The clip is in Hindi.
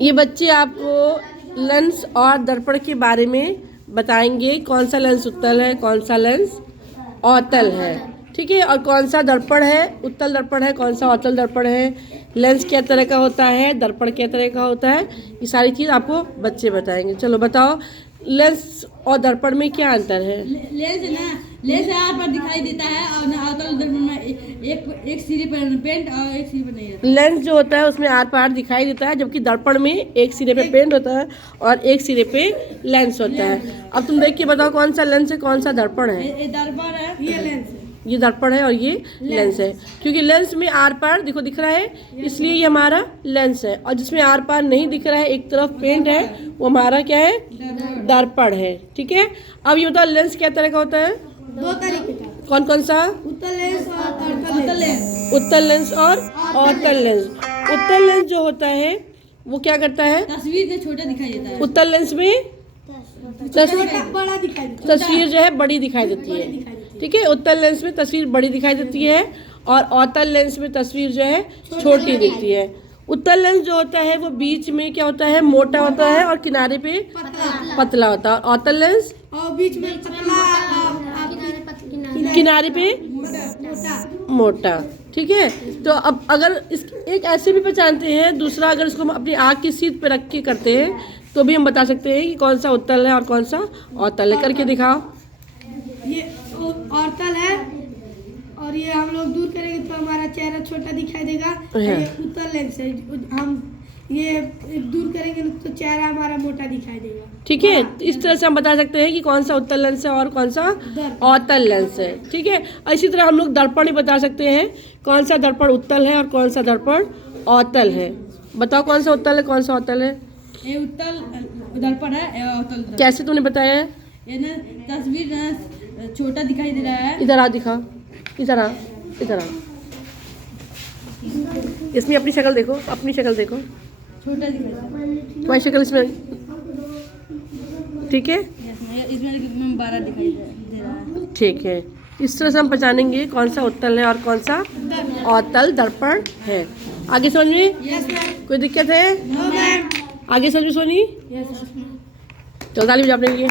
ये बच्चे आपको लेंस और दर्पण के बारे में बताएंगे, कौन सा लेंस उत्तल है, कौन सा लेंस अवतल है, ठीक है। और कौन सा दर्पण है, उत्तल दर्पण है, कौन सा अवतल दर्पण है, लेंस क्या तरह का होता है, दर्पण क्या तरह का होता है, ये सारी चीज़ आपको बच्चे बताएंगे। चलो बताओ, लेंस और दर्पण में क्या अंतर है? लेंस आर पर दिखाई देता है और अवतल दर्पण में एक सिरे पर पेंट और एक सिरे पर नहीं रहता। लेंस जो होता है उसमें आर पार दिखाई देता है, जबकि दर्पण में एक सिरे पे पेंट होता है और एक सिरे पे लेंस होता है। अब तुम देख के बताओ कौन सा लेंस है, कौन सा दर्पण है। ये दर्पण है, ये लेंस है। ये दर्पण है और ये लेंस है, क्योंकि लेंस में आर पार देखो दिख रहा है, इसलिए ये हमारा लेंस है। और जिसमें आर पार नहीं दिख रहा है, एक तरफ पेंट है, वो हमारा क्या है, दर्पण है, ठीक है। अब ये बताओ लेंस क्या तरह का होता है? दो तरीके का। कौन कौन सा? उत्तल लेंस और अवतल लेंस। उत्तल लेंस और अवतल लेंस। उत्तल लेंस जो होता है वो क्या करता है? तस्वीर में छोटा दिखाई देता है। उत्तल लेंस में बड़ा दिखाई देता है। तस्वीर जो है बड़ी दिखाई देती है, ठीक है। उत्तल लेंस में तस्वीर बड़ी दिखाई देती है और अवतल लेंस में तस्वीर जो है छोटी दिखती है। उत्तल लेंस जो होता है वो बीच में क्या होता है, मोटा होता है और किनारे पे पतला होता है। और अवतल लेंस और बीच में किनारे पे मोटा, ठीक है। तो अब अगर इस एक ऐसे भी पहचानते हैं, दूसरा अगर इसको हम अपनी आँख की सीध पे रख के करते हैं तो भी हम बता सकते हैं कि कौन सा उत्तल है और कौन सा अवतल है। करके दिखाओ। ये अवतल है और ये हम लोग दूर करेंगे तो हमारा चेहरा छोटा दिखाई देगा। ये उत्तल लेंस है, हम ये दूर करेंगे तो चेहरा हमारा मोटा दिखाई देगा, ठीक है। इस तरह से हम बता सकते हैं कि कौन सा उत्तल लेंस है और कौन सा अवतल लेंस है, ठीक है। इसी तरह हम लोग दर्पण ही बता सकते हैं, कौन सा दर्पण उत्तल है और कौन सा दर्पण अवतल है। बताओ कौन सा उत्तल है, कौन सा अवतल है। ये उत्तल दर्पण है, ये अवतल दर्पण। कैसे तूने बताया है? ये ना तस्वीर ना छोटा दिखाई दे रहा है। इधर आ, दिखा, इधर आ, इधर आ। इसमें अपनी शक्ल देखो, अपनी शक्ल देखो, छोटा दिखाई दे रहा है। तुम्हारी शक्ल इसमें, ठीक है, इसमें 12 दिखाई दे रहा है, ठीक है। इस तरह से हम पहचानेंगे कौन सा उत्तल है और कौन सा अवतल दर्पण है। आगे समझ में कोई दिक्कत है? आगे समझ में सोनी? चलो ताली बजा देंगे।